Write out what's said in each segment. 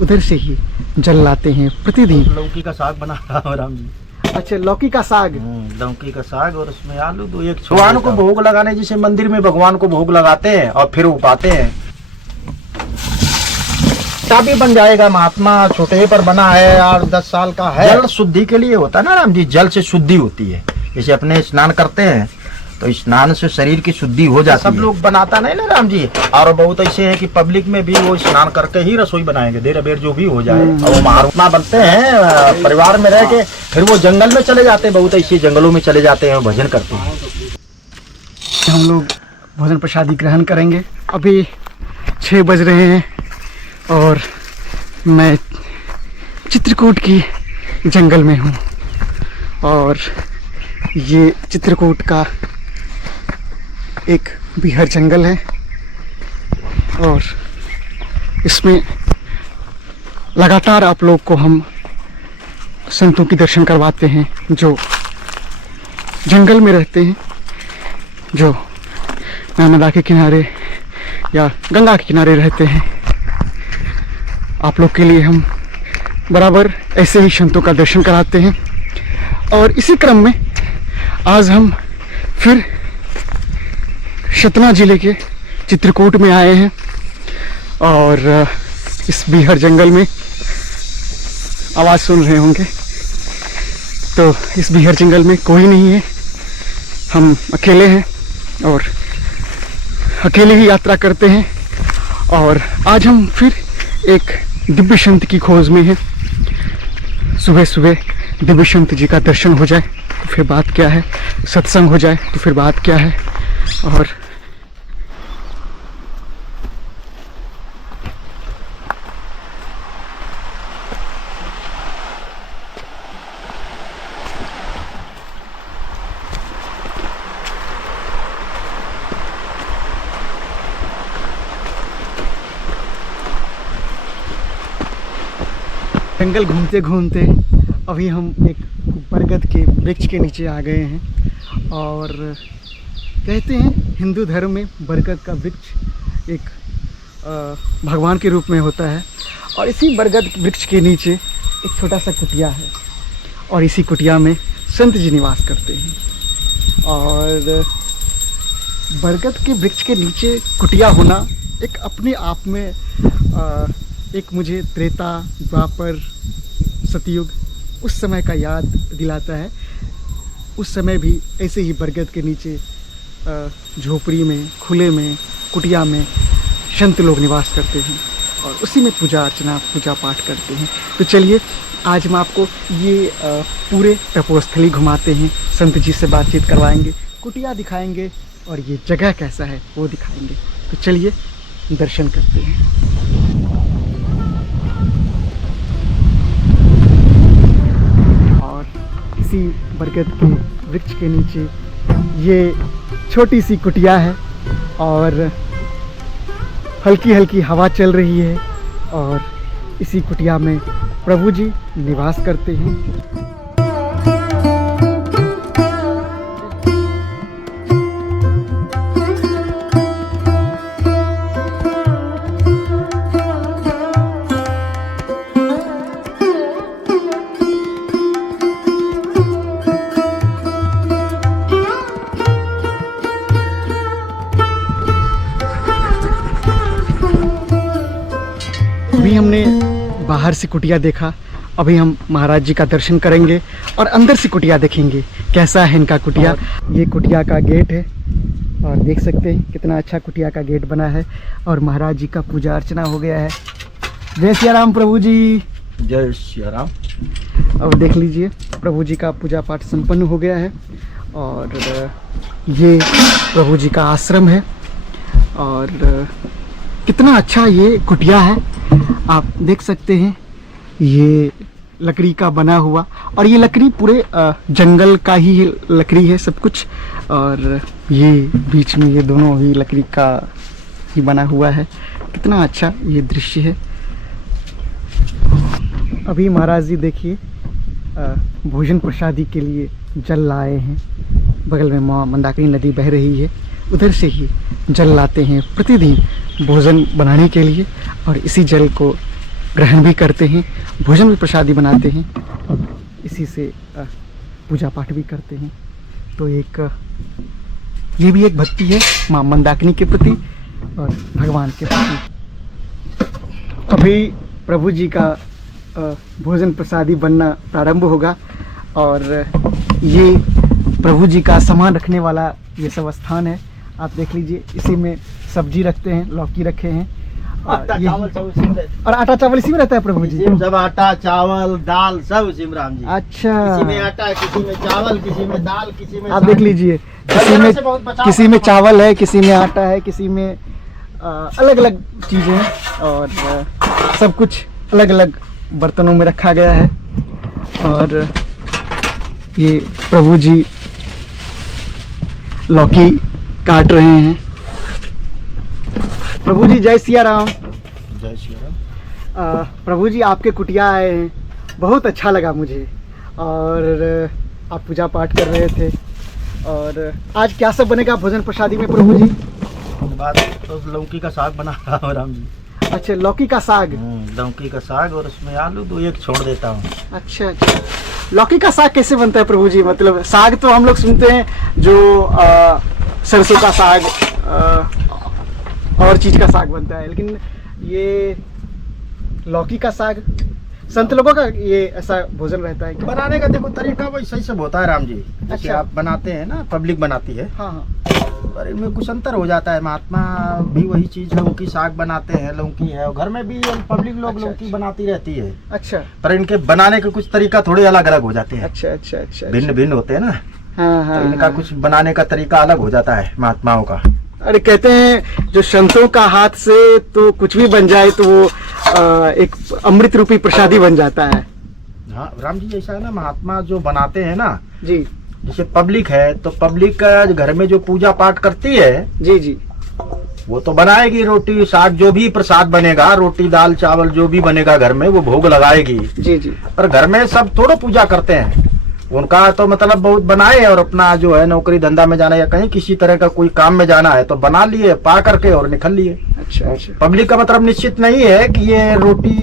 उधर से ही जल लाते हैं प्रतिदिन। लौकी का साग बना रहा हूँ राम जी। अच्छा, लौकी का साग। लौकी का साग और उसमें आलू दो एक। भगवान को भोग लगाने, जैसे मंदिर में भगवान को भोग लगाते हैं और फिर उपाते हैं, तभी बन जाएगा। महात्मा छोटे पर बना है, 8-10 साल का है। जल शुद्धि के लिए होता है ना राम जी, जल से शुद्धि होती है। जैसे अपने स्नान करते हैं तो स्नान से शरीर की शुद्धि हो जाती है। सब लोग बनाता नहीं ना राम जी, और बहुत ऐसे है कि पब्लिक में भी वो स्नान करके ही रसोई बनाएंगे, देर अबेर जो भी हो जाए। और वो महात्मा बनते हैं, परिवार में रह के फिर वो जंगल में चले जाते हैं, बहुत ऐसे जंगलों में चले जाते हैं, भजन करते हैं। हम लोग भोजन प्रसादी ग्रहण करेंगे। अभी 6 बज रहे हैं और मैं चित्रकूट की जंगल में हूँ। और ये चित्रकूट का एक बिहार जंगल है और इसमें लगातार आप लोग को हम संतों की दर्शन करवाते हैं जो जंगल में रहते हैं, जो नर्मदा के किनारे या गंगा के किनारे रहते हैं। आप लोग के लिए हम बराबर ऐसे ही संतों का दर्शन कराते हैं। और इसी क्रम में आज हम फिर सतना जिले के चित्रकूट में आए हैं और इस बिहार जंगल में आवाज़ सुन रहे होंगे। तो इस बिहार जंगल में कोई नहीं है, हम अकेले हैं और अकेले ही यात्रा करते हैं। और आज हम फिर एक दिव्य संत की खोज में हैं। सुबह सुबह दिव्य संत जी का दर्शन हो जाए तो फिर बात क्या है, सत्संग हो जाए तो फिर बात क्या है। और जंगल घूमते घूमते अभी हम एक बरगद के वृक्ष के नीचे आ गए हैं। और कहते हैं हिंदू धर्म में बरगद का वृक्ष एक भगवान के रूप में होता है। और इसी बरगद वृक्ष के नीचे एक छोटा सा कुटिया है और इसी कुटिया में संत जी निवास करते हैं। और बरगद के वृक्ष के नीचे कुटिया होना एक अपने आप में एक मुझे त्रेता, द्वापर, सतयुग उस समय का याद दिलाता है। उस समय भी ऐसे ही बरगद के नीचे झोपड़ी में, खुले में, कुटिया में संत लोग निवास करते हैं और उसी में पूजा अर्चना, पूजा पाठ करते हैं। तो चलिए आज हम आपको ये पूरे तपोस्थली घुमाते हैं, संत जी से बातचीत करवाएंगे, कुटिया दिखाएंगे और ये जगह कैसा है वो दिखाएंगे। तो चलिए दर्शन करते हैं। इसी बरगद के वृक्ष के नीचे ये छोटी सी कुटिया है और हल्की हल्की हवा चल रही है और इसी कुटिया में प्रभु जी निवास करते हैं। अभी हमने बाहर से कुटिया देखा, अभी हम महाराज जी का दर्शन करेंगे और अंदर से कुटिया देखेंगे कैसा है इनका कुटिया। ये कुटिया का गेट है और देख सकते हैं कितना अच्छा कुटिया का गेट बना है और महाराज जी का पूजा अर्चना हो गया है। जय सिया राम प्रभु जी। जय सिया राम। अब देख लीजिए प्रभु जी का पूजा पाठ संपन्न हो गया है और ये प्रभु जी का आश्रम है और कितना अच्छा ये कुटिया है। आप देख सकते हैं ये लकड़ी का बना हुआ और ये लकड़ी पूरे जंगल का ही लकड़ी है सब कुछ। और ये बीच में ये दोनों ही लकड़ी का ही बना हुआ है। कितना अच्छा ये दृश्य है। अभी महाराज जी देखिए भोजन प्रसादी के लिए जल लाए हैं। बगल में माँ मंदाकिनी नदी बह रही है, उधर से ही जल लाते हैं प्रतिदिन भोजन बनाने के लिए और इसी जल को ग्रहण भी करते हैं, भोजन भी प्रसादी बनाते हैं, इसी से पूजा पाठ भी करते हैं। तो ये भी एक भक्ति है माँ मंदाकिनी के प्रति और भगवान के प्रति। अभी प्रभु जी का भोजन प्रसादी बनना प्रारंभ होगा और ये प्रभु जी का सामान रखने वाला ये सब स्थान है। आप देख लीजिए, इसी में सब्जी रखते हैं, लौकी रखे हैं और आटा चावल इसी में रहता है प्रभु जी। सब आटा चावल दाल सब उसी में राम जी। अच्छा, किसी में आटा, किसी में चावल, किसी में दाल, किसी में आप देख लीजिए, किसी में चावल है, किसी में आटा है, किसी में अलग अलग चीज़ें हैं और सब कुछ अलग अलग बर्तनों में रखा गया है। और ये प्रभु जी लौकी काट रहे हैं। प्रभु जी जय सिया राम। जय श्री राम। प्रभु जी आपके कुटिया आए हैं, बहुत अच्छा लगा मुझे। और आप पूजा पाठ कर रहे थे और आज क्या सब बनेगा भोजन प्रसादी में प्रभु जी? बाद तो लौकी का साग बना रहा हूँ राम जी। अच्छा, लौकी का साग। लौकी का साग और उसमें आलू दो एक छोड़ देता हूँ। अच्छा अच्छा, लौकी का साग कैसे बनता है प्रभु जी? मतलब साग तो हम लोग सुनते हैं जो सरसों का साग और चीज का साग बनता है, लेकिन ये लौकी का साग संत लोगों का ये ऐसा भोजन रहता है क्या? बनाने का देखो तरीका वही सही सब होता है राम जी। जैसे अच्छा। आप बनाते हैं ना, पब्लिक बनाती है, हाँ हाँ, पर इनमें कुछ अंतर हो जाता है। महात्मा भी वही चीज लौकी साग बनाते हैं, लौकी है, और घर में भी पब्लिक लोग अच्छा, लौकी अच्छा। बनाती रहती है, अच्छा पर इनके बनाने के कुछ तरीका थोड़े अलग अलग हो जाते हैं। अच्छा अच्छा अच्छा, भिन्न भिन्न होते हैं ना। हाँ हाँ, तो इनका कुछ बनाने का तरीका अलग हो जाता है महात्माओं का। अरे कहते हैं जो संतों का हाथ से तो कुछ भी बन जाए तो वो एक अमृत रूपी प्रसादी बन जाता है। हाँ राम जी, ऐसा है ना, महात्मा जो बनाते हैं ना, जी जैसे पब्लिक है तो पब्लिक का घर में जो पूजा पाठ करती है जी जी, वो तो बनाएगी, रोटी साग जो भी प्रसाद बनेगा, रोटी दाल चावल जो भी बनेगा घर में वो भोग लगाएगी। जी जी, पर घर में सब थोड़ा पूजा करते हैं, उनका तो मतलब बहुत बनाए और अपना जो है नौकरी धंधा में जाना या कहीं किसी तरह का कोई काम में जाना है तो बना लिए, पा करके और निकल लिए। अच्छा अच्छा, पब्लिक का मतलब निश्चित नहीं है कि ये रोटी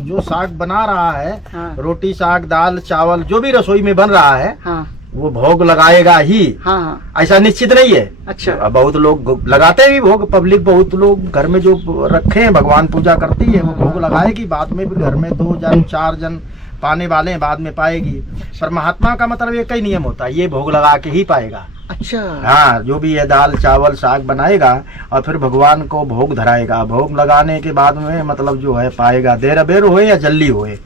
जो साग बना रहा है, हाँ रोटी साग दाल चावल जो भी रसोई में बन रहा है हाँ वो भोग लगाएगा ही, हाँ हाँ, ऐसा निश्चित नहीं है। अच्छा, अब बहुत लोग लगाते भी भोग, पब्लिक बहुत लोग घर में जो रखे हैं भगवान पूजा करती है वो भोग लगाएगी, बाद में भी घर में 2 जन 4 जन पाने वाले हैं, बाद में पाएगी। पर महात्मा का मतलब एक ही नियम होता है, ये भोग लगा के ही पाएगा। अच्छा हाँ, जो भी है दाल चावल साग बनाएगा और फिर भगवान को भोग धराएगा, भोग लगाने के बाद में मतलब जो है पाएगा, देर अबेर होए या जल्दी होए।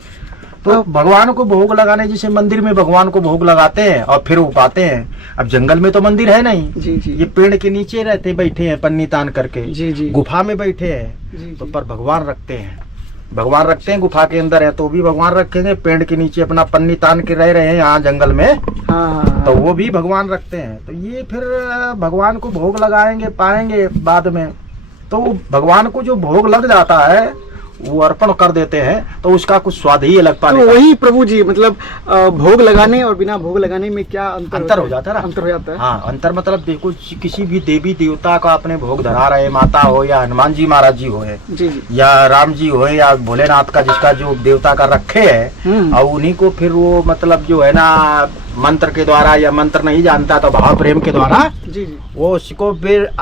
तो भगवान को भोग लगाने, जैसे मंदिर में भगवान को भोग लगाते हैं और फिर उपाते हैं। अब जंगल में तो मंदिर है नहीं, जी जी, ये पेड़ के नीचे रहते बैठे हैं पन्नी तान करके, जी जी, गुफा में बैठे हैं, जी तो जी, पर भगवान रखते हैं, भगवान रखते हैं, गुफा के अंदर है तो भी भगवान रखेंगे, पेड़ के नीचे अपना पन्नी तान के रह रहे हैं यहाँ जंगल में, हाँ हाँ, तो वो भी भगवान रखते हैं। तो ये फिर भगवान को भोग लगाएंगे पाएंगे बाद में, तो भगवान को जो भोग लग जाता है वो अर्पण कर देते हैं तो उसका कुछ स्वाद ही अलग पाने तो का। वही प्रभु जी मतलब भोग लगाने और बिना भोग लगाने में क्या अंतर हो जाता है ना। अंतर हो जाता है। हाँ, अंतर मतलब देखो, किसी भी देवी देवता का अपने भोग धरा रहे, माता हो या हनुमान जी महाराज जी हो जी जी, या राम जी हो या भोलेनाथ का जिसका जो देवता का रखे है, और उन्हीं को फिर वो मतलब जो है ना मंत्र के द्वारा, या मंत्र नहीं जानता तो भाव प्रेम के द्वारा जी जी, वो उसको फिर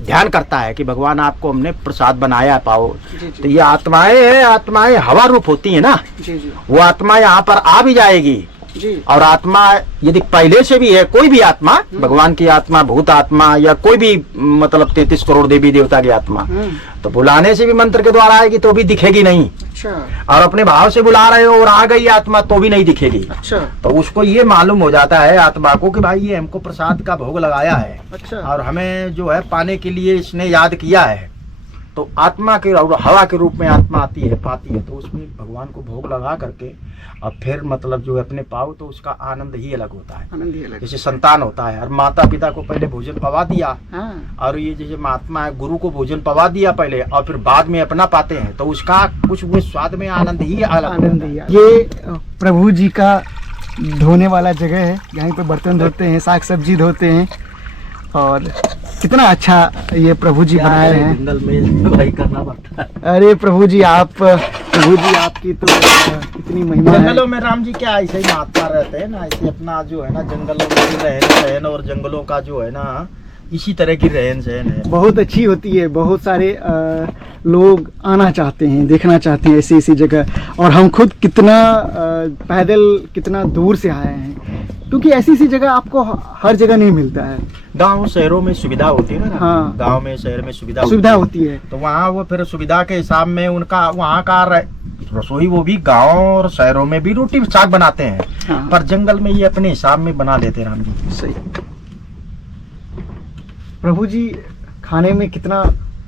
ध्यान करता है कि भगवान आपको हमने प्रसाद बनाया पाओ। जी तो ये आत्माएं हैं, आत्माएं हवा रूप होती है ना, जी जी, वो आत्मा यहाँ पर आ भी जाएगी। जी, और आत्मा यदि पहले से भी है, कोई भी आत्मा, भगवान की आत्मा, भूत आत्मा या कोई भी मतलब 33 करोड़ देवी देवता की आत्मा, तो बुलाने से भी मंत्र के द्वारा आएगी तो भी दिखेगी नहीं, अच्छा, और अपने भाव से बुला रहे हो और आ गई आत्मा तो भी नहीं दिखेगी। अच्छा, तो उसको ये मालूम हो जाता है आत्मा को कि भाई ये हमको प्रसाद का भोग लगाया है अच्छा, और हमें जो है पाने के लिए इसने याद किया है। तो आत्मा के और हवा के रूप में आत्मा आती है, पाती है, तो उसमें भगवान को भोग लगा करके और फिर मतलब जो है अपने पाओ तो उसका आनंद ही अलग होता है। आनंद ही अलग, जैसे संतान होता है और माता पिता को पहले भोजन पवा दिया, हाँ, और ये जैसे महात्मा है गुरु को भोजन पवा दिया पहले और फिर बाद में अपना पाते हैं, तो उसका कुछ वो स्वाद में आनंद ही अलग आनंद होता ही है। अलग। ये प्रभु जी का धोने वाला जगह है, यहीं पे बर्तन धोते हैं, साग सब्जी धोते हैं, और कितना अच्छा ये प्रभु जी बनाए हैं। जंगल में भाई करना पड़ता है। अरे प्रभु जी आप प्रभु जी आपकी तो कितनी महिमा है। जंगलों में राम जी क्या ऐसे ही महात्मा रहते हैं ना, ऐसे अपना जो है ना जंगलों में रहन सहन और जंगलों का जो है ना इसी तरह की रहन सहन है। बहुत अच्छी होती है। बहुत सारे लोग आना चाहते हैं, देखना चाहते हैं ऐसी ऐसी जगह, और हम खुद कितना पैदल कितना दूर से आए हैं, क्योंकि ऐसी ऐसी जगह आपको हर जगह नहीं मिलता है। गांव शहरों में सुविधा होती है ना। हाँ। गांव में शहर में सुविधा होती है। तो वहाँ वो फिर सुविधा के हिसाब में उनका वहाँ का रसोई वो भी गांव और शहरों में भी रोटी साग बनाते हैं। हाँ। पर जंगल में ये अपने हिसाब में बना लेते हैं राम जी। सही। प्रभु जी खाने में कितना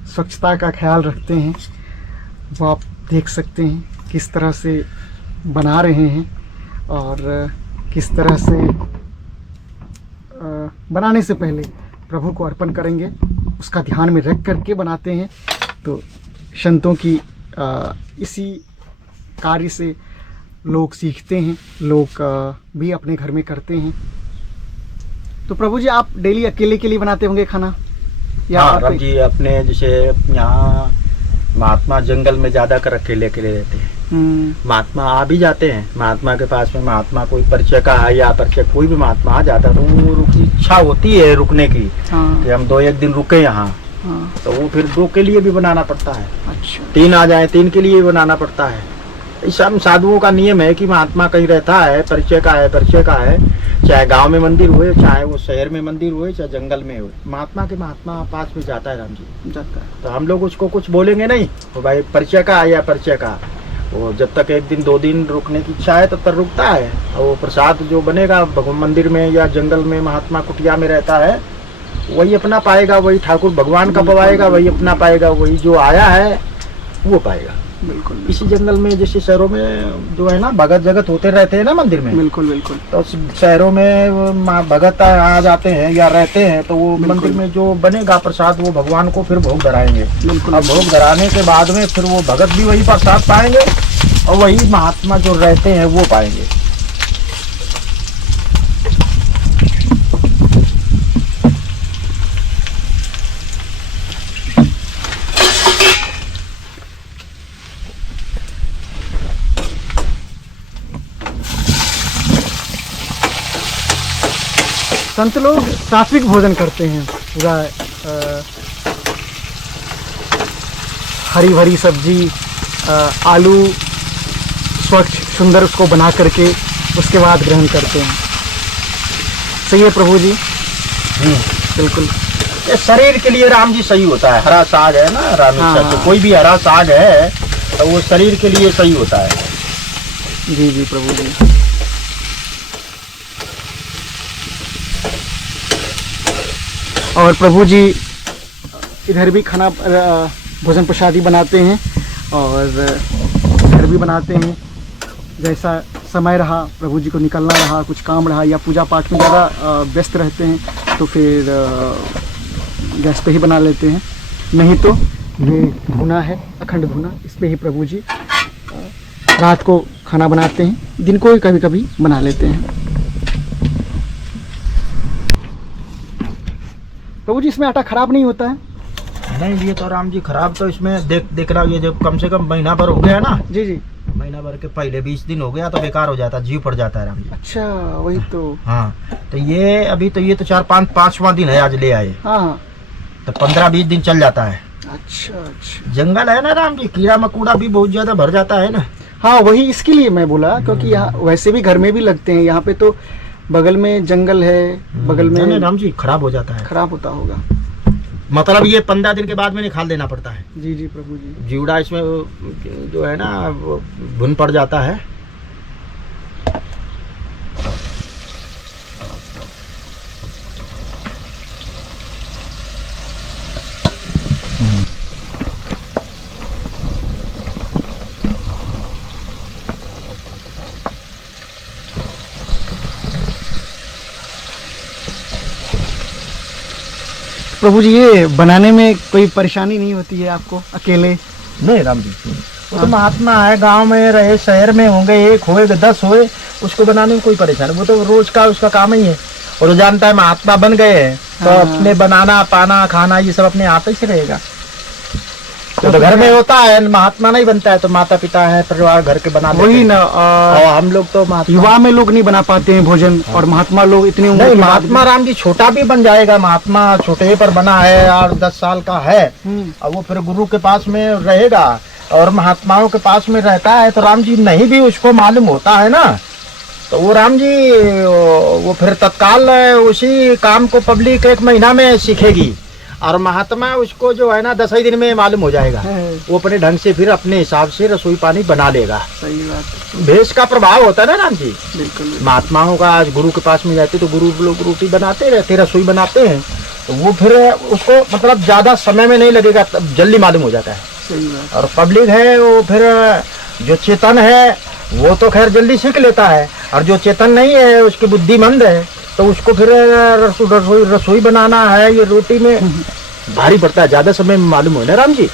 स्वच्छता का ख्याल रखते हैं, वो आप देख सकते हैं किस तरह से बना रहे हैं, और किस तरह से बनाने से पहले प्रभु को अर्पण करेंगे उसका ध्यान में रख करके बनाते हैं। तो संतों की इसी कार्य से लोग सीखते हैं, लोग भी अपने घर में करते हैं। तो प्रभु जी आप डेली अकेले के लिए बनाते होंगे खाना, या हाँ राम जी, अपने जैसे यहाँ महात्मा जंगल में ज्यादा कर अकेले अकेले रहते हैं। महात्मा आ भी जाते हैं, महात्मा के पास में महात्मा कोई परिचय का है या परिचय कोई भी महात्मा आ जाता है तो वो की इच्छा होती है रुकने की। हाँ। कि हम 2-1 दिन रुके यहाँ। हाँ। तो वो फिर 2 के लिए भी बनाना पड़ता है। अच्छा। 3 आ जाए 3 के लिए भी बनाना पड़ता है। इस साधुओं का नियम है कि महात्मा कहीं रहता है, परिचय का है, चाहे गांव में मंदिर हुए, चाहे वो शहर में मंदिर हुए, चाहे जंगल में हुए, महात्मा पास में जाता है राम जी, जाता है। तो हम लोग उसको कुछ बोलेंगे नहीं, वो भाई परिचय का है या परिचय का, वो जब तक 1 दिन 2 दिन रुकने की इच्छा है तब तक रुकता है। और वो प्रसाद जो बनेगा भगवान मंदिर में या जंगल में महात्मा कुटिया में रहता है वही अपना पाएगा, वही ठाकुर भगवान का पवाएगा, वही अपना पाएगा, वही जो आया है वो पाएगा। बिल्कुल। इसी जंगल में जैसे शहरों में जो है ना भगत जगत होते रहते हैं ना मंदिर में। बिल्कुल बिल्कुल। तो शहरों में भगत आ जाते हैं या रहते हैं तो वो मंदिर में जो बनेगा प्रसाद वो भगवान को फिर भोग धराएंगे। बिल्कुल। अब भोग धराने के बाद में फिर वो भगत भी वही प्रसाद पाएंगे और वही महात्मा जो रहते हैं वो पाएंगे। संत लोग सात्विक भोजन करते हैं, पूरा हरी भरी सब्जी, आलू स्वच्छ सुंदर उसको बना करके उसके बाद ग्रहण करते हैं। सही है प्रभु जी। बिल्कुल। ये शरीर के लिए राम जी सही होता है। हरा साग है ना राम जी। हाँ। कोई भी हरा साग है तो वो शरीर के लिए सही होता है। जी जी प्रभु जी। और प्रभु जी इधर भी खाना भोजन प्रसादी बनाते हैं और घर भी बनाते हैं। जैसा समय रहा, प्रभु जी को निकलना रहा, कुछ काम रहा या पूजा पाठ में ज़्यादा व्यस्त रहते हैं तो फिर गैस पे ही बना लेते हैं। नहीं तो ये धुना है, अखंड धुना, इस पे ही प्रभु जी रात को खाना बनाते हैं, दिन को कभी कभी बना लेते हैं। प्रभु जी इसमें आटा खराब नहीं होता है? नहीं, ये तो राम जी खराब तो इसमें देख रहा हूँ, ये जब कम से कम महीना भर हो गया ना। जी जी। महीना भर के पहले 20 दिन हो गया तो बेकार हो जाता, जीव पड़ जाता है राम जी। अच्छा, वही तो। हाँ, तो ये अभी तो ये तो 4-5वां दिन है, आज ले आए। हाँ, तो 15-20 दिन चल जाता है। अच्छा अच्छा। जंगल है ना राम जी, कीड़ा मकोड़ा भी बहुत ज्यादा भर जाता है ना। हाँ, वही इसके लिए मैं बोला, क्योंकि यहाँ वैसे भी घर में भी लगते हैं, यहाँ पे तो बगल में जंगल है, बगल में राम जी खराब हो जाता है। खराब होता होगा। मतलब ये 15 दिन के बाद में निकाल देना पड़ता है। जी जी प्रभु जी। जीवड़ा इसमें जो है ना वो भुन पड़ जाता है। प्रभु जी ये बनाने में कोई परेशानी नहीं होती है आपको अकेले? नहीं राम जी, वो तो महात्मा है, गांव में रहे शहर में होंगे, 1 होए 10 होए, उसको बनाने में कोई परेशानी, वो तो रोज का उसका काम ही है। और वो जानता है महात्मा बन गए हैं तो अपने बनाना पाना खाना ये सब अपने आप ही से रहेगा। तो घर में होता है, महात्मा नहीं बनता है तो माता पिता है, परिवार घर के बना देते वही हैं। ना और हम लोग तो युवा में लोग नहीं बना पाते हैं भोजन, और महात्मा लोग इतनी उम्र नहीं, के बाद महात्मा राम जी छोटा भी बन जाएगा। महात्मा छोटे ही पर बना है, 8-10 साल का है, और वो फिर गुरु के पास में रहेगा और महात्माओं के पास में रहता है, तो राम जी नहीं भी उसको मालूम होता है ना, तो वो राम जी वो फिर तत्काल उसी काम को पब्लिक 1 महीना में सीखेगी, और महात्मा उसको जो है ना 10 ही दिन में मालूम हो जाएगा। वो अपने ढंग से फिर अपने हिसाब से रसोई पानी बना लेगा। सही बात, भेष का प्रभाव होता है ना राम जी। बिल्कुल। महात्माओं का आज गुरु के पास में जाते तो गुरु लोग रोटी बनाते रहते, रसोई बनाते हैं, तो वो फिर उसको मतलब ज्यादा समय में नहीं लगेगा, तब जल्दी मालूम हो जाता है। सही बात। और पब्लिक है वो फिर जो चेतन है वो तो खैर जल्दी सीख लेता है, और जो चेतन नहीं है उसकी बुद्धिमंद है तो उसको फिर रसोई बनाना है, ये रोटी में भारी पड़ता है, ज्यादा समय में मालूम हो ना राम जी।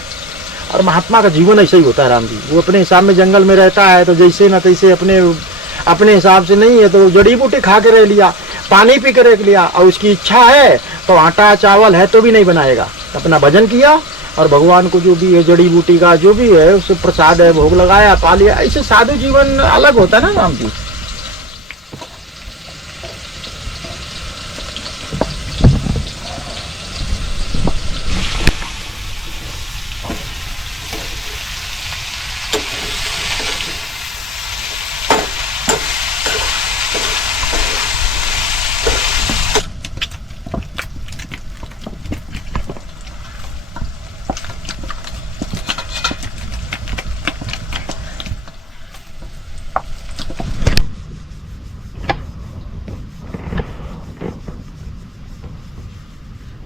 और महात्मा का जीवन ऐसा ही होता है राम जी, वो अपने हिसाब में जंगल में रहता है, तो जैसे ना तैसे अपने हिसाब से नहीं है तो जड़ी बूटी खा के रह लिया, पानी पी के रख लिया, और उसकी इच्छा है तो आटा चावल है तो भी नहीं बनाएगा, अपना भजन किया और भगवान को जो भी है जड़ी बूटी का जो भी है उससे प्रसाद है भोग लगाया, पा लिया। ऐसे साधु जीवन अलग होता है ना राम जी।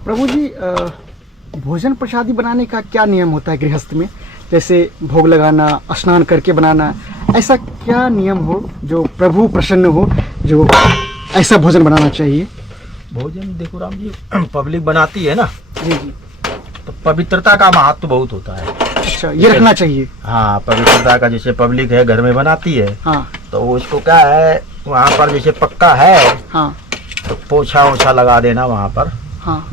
प्रभु जी, भोजन प्रसादी बनाने का क्या नियम होता है गृहस्थ में? जैसे भोग लगाना, स्नान करके बनाना, ऐसा क्या नियम हो जो प्रभु प्रसन्न हो, जो ऐसा भोजन बनाना चाहिए? भोजन देखो राम जी, पब्लिक बनाती है ना, जी जी। तो पवित्रता का महत्व बहुत होता है। अच्छा, ये रखना चाहिए। हाँ, पवित्रता का, जैसे पब्लिक है घर में बनाती है, हाँ तो उसको क्या है, वहाँ पर जैसे पक्का है हाँ तो पोछा ओछा लगा देना, वहाँ पर हाँ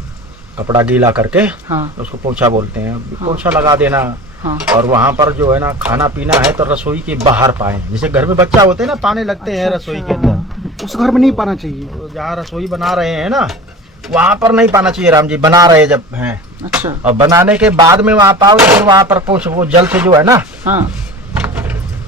कपड़ा गीला करके, हाँ उसको पोछा बोलते हैं, पोछा लगा देना। हाँ। और वहाँ पर जो है ना खाना पीना है तो रसोई के बाहर पाए, जैसे घर में बच्चा होते हैं ना पाने लगते हैं रसोई के अंदर, उस घर में नहीं पाना चाहिए। तो जहाँ रसोई बना रहे हैं ना वहाँ पर नहीं पाना चाहिए राम जी, बना रहे जब हैं। अच्छा। और बनाने के बाद में वहाँ पाओ तो फिर वहाँ पर वो जल से जो है ना हाँ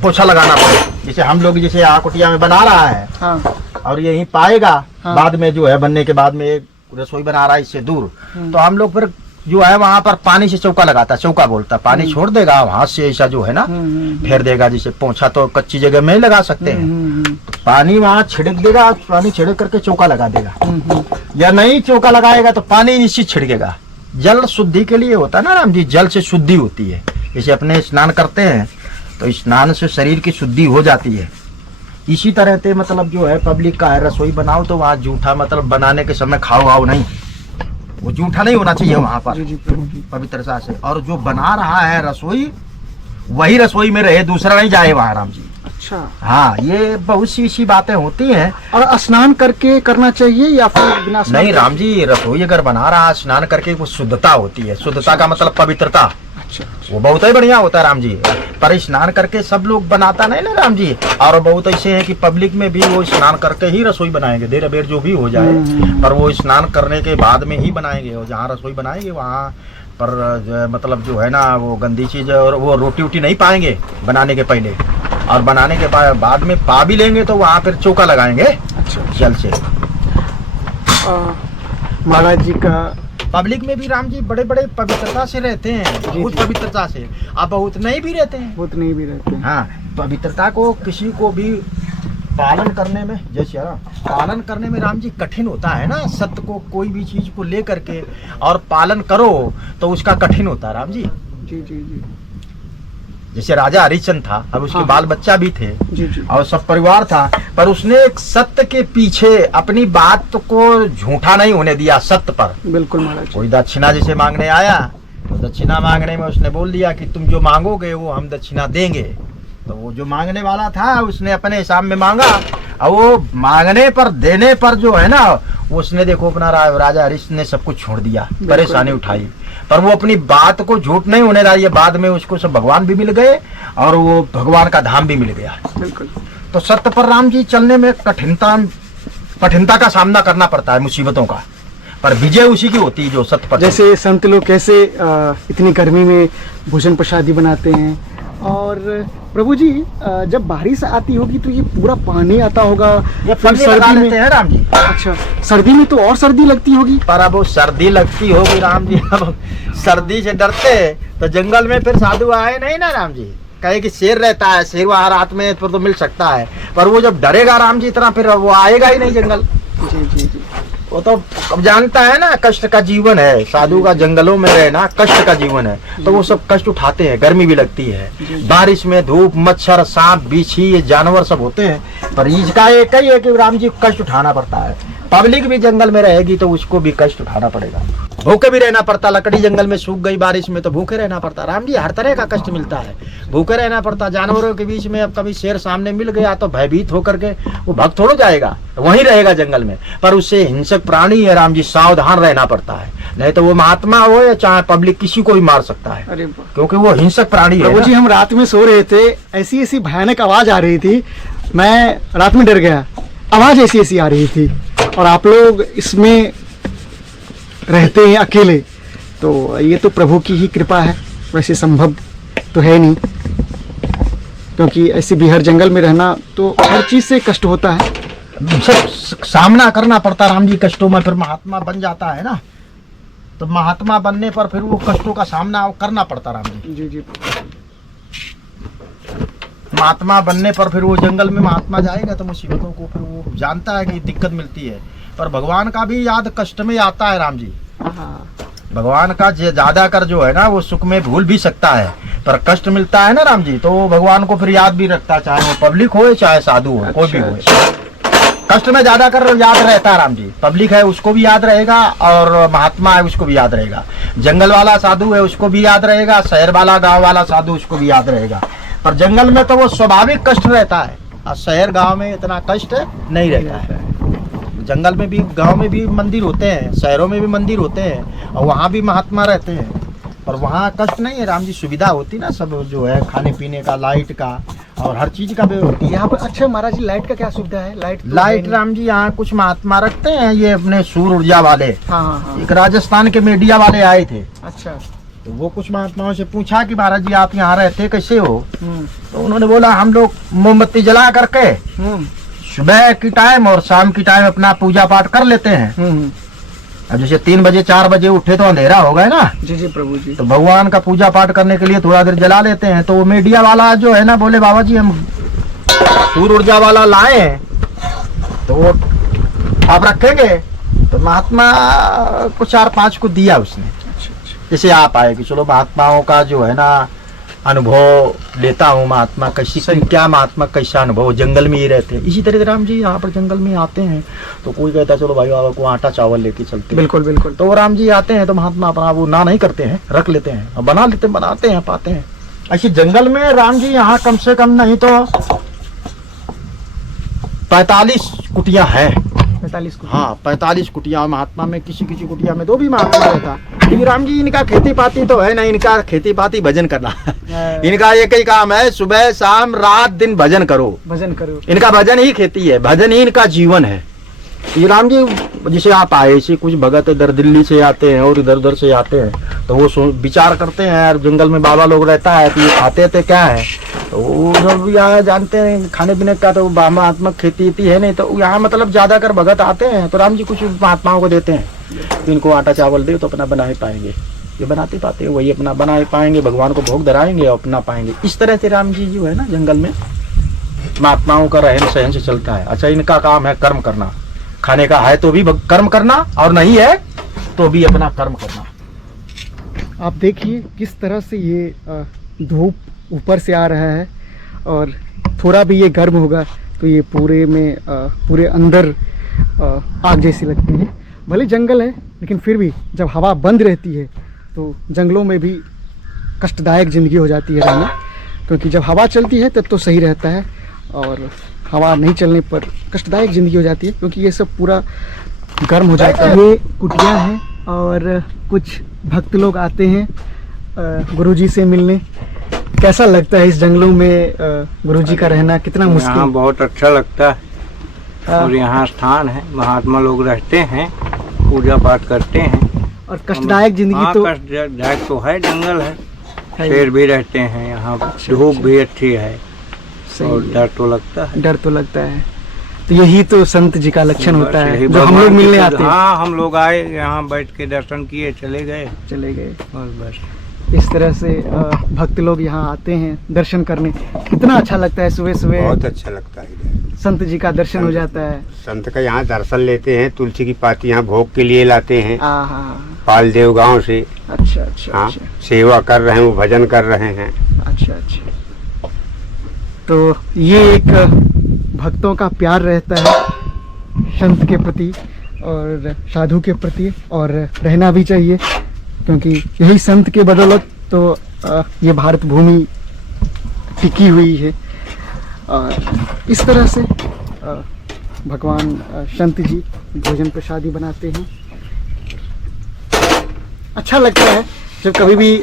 पोछा लगाना पड़े। जैसे हम लोग जैसे कुटिया में बना रहा है, हाँ और यही पाएगा, हाँ। बाद में जो है बनने के बाद में एक रसोई बना रहा है इससे दूर, तो हम लोग फिर जो है वहाँ पर पानी से चौका लगाता है, चौका बोलता है, पानी छोड़ देगा हाथ से ऐसा जो है ना फेर देगा, जैसे पोंछा तो कच्ची जगह में ही लगा सकते हैं, तो पानी वहाँ छिड़क देगा, पानी छिड़क करके चौका लगा देगा। या नहीं चौका लगाएगा तो पानी निश्चित छिड़केगा। जल शुद्धि के लिए होता है ना राम जी, जल से शुद्धि होती है। जैसे अपने स्नान करते हैं तो स्नान से शरीर की शुद्धि हो जाती है, इसी तरह से मतलब जो है पब्लिक का है, रसोई बनाओ तो वहाँ जूठा मतलब बनाने के समय खाओ आओ नहीं, वो जूठा नहीं होना चाहिए वहाँ पर, पवित्रता से। और जो बना रहा है रसोई वही रसोई में रहे, दूसरा नहीं जाए वहाँ राम जी। अच्छा। हाँ, ये बहुत सी बातें होती हैं। और स्नान करके करना चाहिए या फिर बिना स्नान? नहीं राम जी, रसोई अगर बना रहा है स्नान करके, वो शुद्धता होती है, शुद्धता का मतलब पवित्रता, अच्छा। वो बहुत ही बढ़िया होता है राम जी। पर स्नान करके सब लोग बनाता नहीं ना राम जी, और बहुत ऐसे है कि पब्लिक में भी वो स्नान करके ही रसोई बनाएंगे, देर अबेर जो भी हो जाए, पर वो स्नान करने के बाद में ही बनाएंगे, और जहाँ रसोई बनाएंगे वहाँ पर जो है मतलब जो है ना वो गंदी चीज़ और वो रोटी वोटी नहीं पाएंगे बनाने के पहले, और बनाने के बाद में पा भी लेंगे तो वहाँ फिर चौका लगाएंगे। अच्छा। जल से। महाराज जी का पब्लिक में भी राम जी बड़े बड़े पवित्रता से रहते हैं, बहुत पवित्रता से, अब बहुत नहीं भी रहते हैं, बहुत नहीं भी रहते हैं। हाँ, पवित्रता को किसी को भी पालन करने में, जैसे पालन करने में राम जी कठिन होता है ना, सत्य को कोई भी चीज को ले करके और पालन करो तो उसका कठिन होता है राम जी। जी जी जी। जैसे राजा हरिश्चंद्र था, अब उसके हाँ। बाल बच्चा भी थे, जी जी। और सब परिवार था, पर उसने एक सत्य के पीछे अपनी बात को झूठा नहीं होने दिया, सत्य पर। बिल्कुल महाराज। कोई दक्षिणा जैसे मांगने आया तो दक्षिणा मांगने में उसने बोल दिया कि तुम जो मांगोगे वो हम दक्षिणा देंगे, तो वो जो मांगने वाला था उसने अपने हिसाब में मांगा, और वो मांगने पर देने पर जो है ना, उसने देखो अपना राजा हरीश ने सब कुछ छोड़ दिया, परेशानी उठाई, पर वो अपनी बात को झूठ नहीं होने दिया। बाद में उसको सब भगवान भी मिल गए और वो भगवान का धाम भी मिल गया। बिल्कुल। तो सत्य पर राम जी चलने में कठिनता का सामना करना पड़ता है, मुसीबतों का, पर विजय उसी की होती है जो सत्य पर। जैसे संत लोग कैसे इतनी गर्मी में भोजन प्रसादी बनाते हैं, और प्रभु जी जब बारिश आती होगी तो ये पूरा पानी आता होगा, ये फिर सर्दी लगा लेते हैं राम जी। अच्छा, सर्दी में तो और सर्दी लगती होगी। पर अब वो सर्दी लगती होगी राम जी, अब सर्दी से डरते तो जंगल में फिर साधु आए नहीं ना राम जी। कहे कि शेर रहता है, शेर वहाँ रात में तो मिल सकता है, पर वो जब डरेगा राम जी इतना, फिर वो आएगा ही नहीं जंगल। जी जी जी। वो तो अब जानता है ना, कष्ट का जीवन है साधु का, जंगलों में रहना कष्ट का जीवन है, तो वो सब कष्ट उठाते हैं। गर्मी भी लगती है, बारिश में धूप, मच्छर, सांप, बिच्छी, ये जानवर सब होते हैं, पर इसका एक ही है कि राम जी को कष्ट उठाना पड़ता है। पब्लिक भी जंगल में रहेगी तो उसको भी कष्ट उठाना पड़ेगा, भूखे भी रहना पड़ता। लकड़ी जंगल में सूख गई बारिश में तो भूखे रहना पड़ता। राम जी हर तरह का कष्ट मिलता है, भूखे रहना पड़ता। जानवरों के बीच में अब कभी शेर सामने मिल गया तो भयभीत होकर के वो भाग थोड़ा जाएगा, वहीं रहेगा जंगल में, पर उससे हिंसक प्राणी है राम जी, सावधान रहना पड़ता है, नहीं तो वो महात्मा हो या चाहे पब्लिक किसी को भी मार सकता है, क्योंकि वो हिंसक प्राणी है। प्रभु जी हम रात में सो रहे थे, ऐसी ऐसी भयानक आवाज आ रही थी, मैं रात में डर गया, आवाज ऐसी ऐसी आ रही थी, और आप लोग इसमें रहते हैं अकेले, तो ये तो प्रभु की ही कृपा है, वैसे संभव तो है नहीं, क्योंकि ऐसे बिहार जंगल में रहना तो हर चीज से कष्ट होता है, सब सामना करना पड़ता राम जी कष्टों में। फिर महात्मा बन जाता है ना, तो महात्मा बनने पर फिर वो कष्टों का सामना करना पड़ता राम जी। जी जी। महात्मा बनने पर फिर वो जंगल में महात्मा जाएगा तो मुसीबतों को फिर वो जानता है कि दिक्कत मिलती है, पर भगवान का भी याद कष्ट में आता है राम जी। भगवान का ज्यादा कर जो है ना वो सुख में भूल भी सकता है, पर कष्ट मिलता है ना राम जी, तो वो भगवान को फिर याद भी रखता, चाहे वो पब्लिक हो चाहे साधु हो, कोई भी हो। कष्ट में ज्यादा कर याद रहता है राम जी, पब्लिक है उसको भी याद रहेगा, और महात्मा है उसको भी याद रहेगा, जंगल वाला साधु है उसको भी याद रहेगा, शहर वाला गाँव वाला साधु उसको भी याद रहेगा। पर जंगल में तो वो स्वाभाविक कष्ट रहता है, और शहर गांव में इतना कष्ट नहीं रहता है। जंगल में भी, गांव में भी मंदिर होते हैं, शहरों में भी मंदिर होते हैं, और वहाँ भी महात्मा रहते हैं, पर वहाँ कष्ट नहीं है राम जी, सुविधा होती ना सब जो है, खाने पीने का, लाइट का और हर चीज का भी होती है यहाँ पर। अच्छा महाराज जी, लाइट का क्या सुविधा है? लाइट राम जी यहाँ कुछ महात्मा रखते हैं, ये अपने सूर्य ऊर्जा वाले। हाँ। एक राजस्थान के मीडिया वाले आए थे। अच्छा। तो वो कुछ महात्माओं से पूछा कि महाराज जी आप यहाँ रहते कैसे हो, तो उन्होंने बोला हम लोग मोमबत्ती जला करके सुबह की टाइम और शाम की टाइम अपना पूजा पाठ कर लेते हैं। अब जैसे 3 बजे 4 बजे उठे तो अंधेरा हो गया ना। जी जी प्रभु जी। तो भगवान का पूजा पाठ करने के लिए थोड़ा देर जला लेते हैं। तो वो मीडिया वाला जो है ना बोले बाबा जी हम सूर्य ऊर्जा वाला लाए हैं, तो वो आप रखेंगे? तो महात्मा को 4-5 को दिया उसने। जैसे आप आए कि चलो महात्माओं का जो है ना अनुभव लेता हूँ, महात्मा कैसी क्या, महात्मा कैसा अनुभव, जंगल में ही रहते हैं। इसी तरह से राम जी यहाँ पर जंगल में आते हैं, तो कोई कहता है चलो भाई बाबा को आटा चावल लेके चलते हैं। बिल्कुल बिल्कुल। तो राम जी आते हैं तो महात्मा अपना वो ना नहीं करते हैं, रख लेते हैं और बना लेते हैं, बनाते हैं, पाते हैं। ऐसे जंगल में राम जी यहाँ कम से कम नहीं तो 45 कुटिया है। 45 कुटिया? हाँ 45 कुटिया। महात्मा में किसी किसी कुटिया में 2 भी महात्मा रहता। लेकिन राम जी इनका खेती पाती तो है ना, इनका खेती पाती भजन करना। इनका एक ही काम है, सुबह शाम रात दिन भजन करो, भजन करो। इनका भजन ही खेती है, भजन ही इनका जीवन है। ये राम जी जैसे आप आए, ऐसे कुछ भगत इधर दिल्ली से आते हैं और इधर उधर से आते हैं, तो वो विचार करते हैं यार जंगल में बाबा लोग रहता है तो ये खाते थे क्या है, तो वो जब यहाँ जानते हैं खाने पीने का, तो महात्मा खेती है नहीं, तो यहाँ मतलब ज्यादा कर भगत आते हैं तो राम जी कुछ महात्माओं को देते हैं, तो इनको आटा चावल दे तो अपना बना ही पाएंगे, ये बनाते पाते हैं वही अपना बना ही पाएंगे, भगवान को भोग धराएंगे और अपना पाएंगे। इस तरह से राम जी जो है ना जंगल में महात्माओं का रहन सहन से चलता है। अच्छा इनका काम है कर्म करना, खाने का है तो भी कर्म करना और नहीं है तो भी अपना कर्म करना। आप देखिए किस तरह से ये धूप ऊपर से आ रहा है, और थोड़ा भी ये गर्म होगा तो ये पूरे में पूरे अंदर आग जैसी लगती है। भले जंगल है लेकिन फिर भी जब हवा बंद रहती है तो जंगलों में भी कष्टदायक ज़िंदगी हो जाती है रहना, क्योंकि जब हवा चलती है तब तो सही रहता है, और हवा नहीं चलने पर कष्टदायक ज़िंदगी हो जाती है, क्योंकि ये सब पूरा गर्म हो जाता है। ये कुटिया है और कुछ भक्त लोग आते हैं गुरुजी से मिलने। कैसा लगता है इस जंगलों में गुरुजी का रहना, कितना मुश्किल? यहाँ बहुत अच्छा लगता है और यहाँ स्थान है, महात्मा लोग रहते हैं, पूजा पाठ करते हैं। और कष्टदायक जिंदगी तो कष्टदायक तो है, जंगल है, है। शेर भी रहते हैं यहाँ, धूप भी अच्छी है सही और है। डर तो लगता है। डर तो लगता है। तो यही तो संत जी का लक्षण बस होता है, यही जो हम लोग भगवान मिलने की- आते हैं। हाँ, हम लोग आए यहाँ, बैठ के दर्शन किए, चले गए चले गए। और बस। इस तरह से भक्त लोग यहाँ आते हैं दर्शन करने। कितना अच्छा लगता है, सुबह सुबह बहुत अच्छा लगता है। संत जी का दर्शन हो जाता है। संत का यहाँ दर्शन लेते हैं, तुलसी की पाती यहाँ भोग के लिए लाते हैं हाँ, पालदेव गांव से। अच्छा अच्छा हाँ, अच्छा सेवा कर रहे हैं, वो भजन कर रहे हैं। अच्छा अच्छा। तो ये एक भक्तों का प्यार रहता है संत के प्रति और साधु के प्रति, और रहना भी चाहिए, क्योंकि यही संत के बदौलत तो ये भारत भूमि टिकी हुई है। और इस तरह से भगवान संत जी भोजन प्रसादी बनाते हैं। अच्छा लगता है जब कभी भी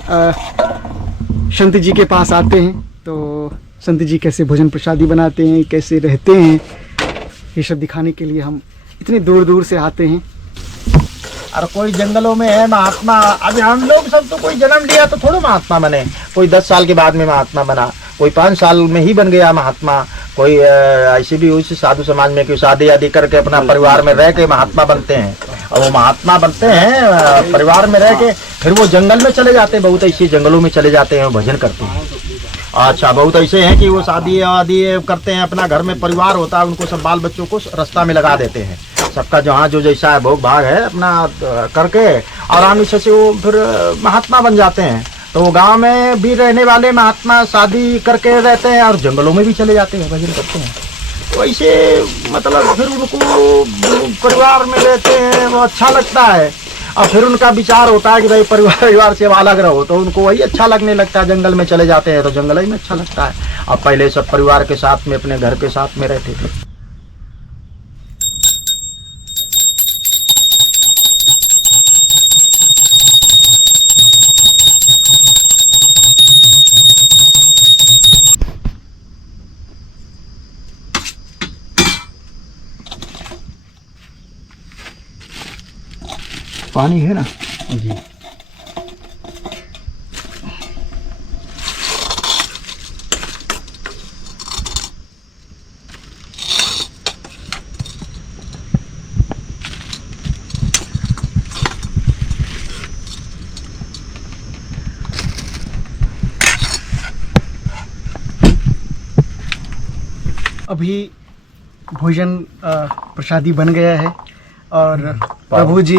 संत जी के पास आते हैं तो संत जी कैसे भोजन प्रसादी बनाते हैं, कैसे रहते हैं, ये सब दिखाने के लिए हम इतने दूर दूर से आते हैं। और कोई जंगलों में है महात्मा। अभी हम लोग सब तो कोई जन्म लिया तो थोड़ा महात्मा बने, कोई 10 साल के बाद में महात्मा बना, कोई 5 साल में ही बन गया महात्मा, कोई ऐसे भी उस साधु समाज में कोई शादी आदि करके अपना परिवार में रह के महात्मा बनते हैं। और वो महात्मा बनते हैं परिवार में रह के, फिर वो जंगल में चले जाते हैं, बहुत ऐसे जंगलों में चले जाते हैं, भजन करते हैं। अच्छा, बहुत ऐसे हैं कि वो शादी आदि करते हैं, अपना घर में परिवार होता है, उनको सब बाल बच्चों को रास्ता में लगा देते हैं। सबका जहाँ जो जैसा है भोग भाग है अपना करके आराम से वो फिर महात्मा बन जाते हैं। तो वो गांव में भी रहने वाले महात्मा शादी करके रहते हैं और जंगलों में भी चले जाते हैं, भजन करते हैं। तो ऐसे मतलब फिर उनको परिवार में रहते हैं, वो अच्छा लगता है। और फिर उनका विचार होता है कि भाई परिवार से अलग रहो, तो उनको वही अच्छा लगने लगता है। जंगल में चले जाते हैं तो जंगल ही में अच्छा लगता है। अब पहले सब परिवार के साथ में अपने घर के साथ में रहते थे। पानी है ना जी। अभी भोजन प्रसादी बन गया है और प्रभु जी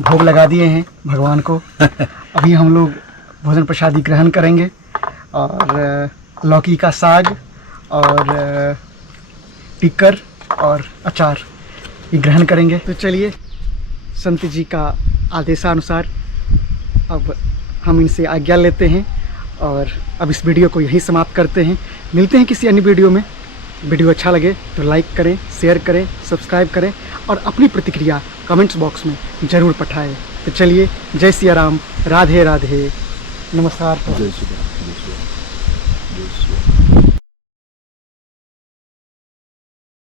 भोग लगा दिए हैं भगवान को। अभी हम लोग भोजन प्रसादी ग्रहण करेंगे और लौकी का साग और टिक्कर और अचार ये ग्रहण करेंगे। तो चलिए, संत जी का आदेशानुसार अब हम इनसे आज्ञा लेते हैं और अब इस वीडियो को यहीं समाप्त करते हैं। मिलते हैं किसी अन्य वीडियो में। वीडियो अच्छा लगे तो लाइक करें, शेयर करें, सब्सक्राइब करें और अपनी प्रतिक्रिया कमेंट्स बॉक्स में ज़रूर पठाएं। तो चलिए, जय सिया राम, राधे राधे, नमस्कार। जय श्री राम, जय श्री राम, जय श्री राम।